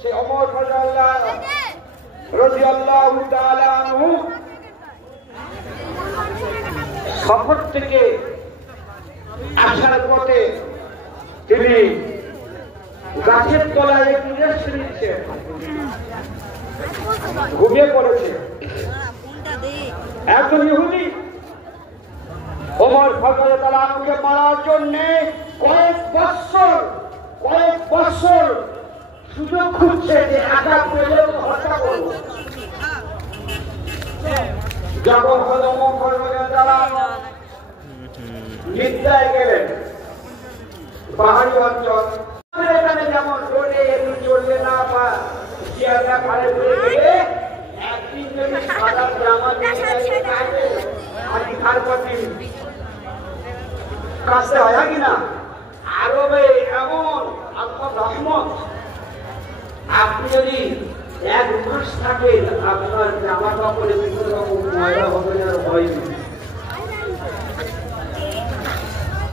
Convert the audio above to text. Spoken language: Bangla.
সে ওমর রাদিয়াল্লাহু তাআলা আনহু সফর থেকে আসার পথে তিনি গাছের তলায় একটু রেস্ট নিচ্ছেন, ঘুমিয়ে পড়েছে। একজন ইহুদি ওমর রাদিয়াল্লাহু আনহুকে মারার জন্য কয়েক বছর সুযোগ খুঁজছে যে আঘাত পেলে হত্যা করব। যখন ওমর রাদিয়াল্লাহু নিদ্রায় গেলেন, পাহাড়ি অঞ্চল, এখানে যেমন রোডে একটু চলবে না বা চেয়ারটা খাড়ে করে গেলে একদিন যদি সাদা জামা কাজটা হয় কিনা। আরবে এমন আল্লাহর রহমত, আপনি যদি এক মাস থাকেন আপনার জামা কাপড়ে বিভিন্ন রকম ময়লা হবে না, ভয় নেই।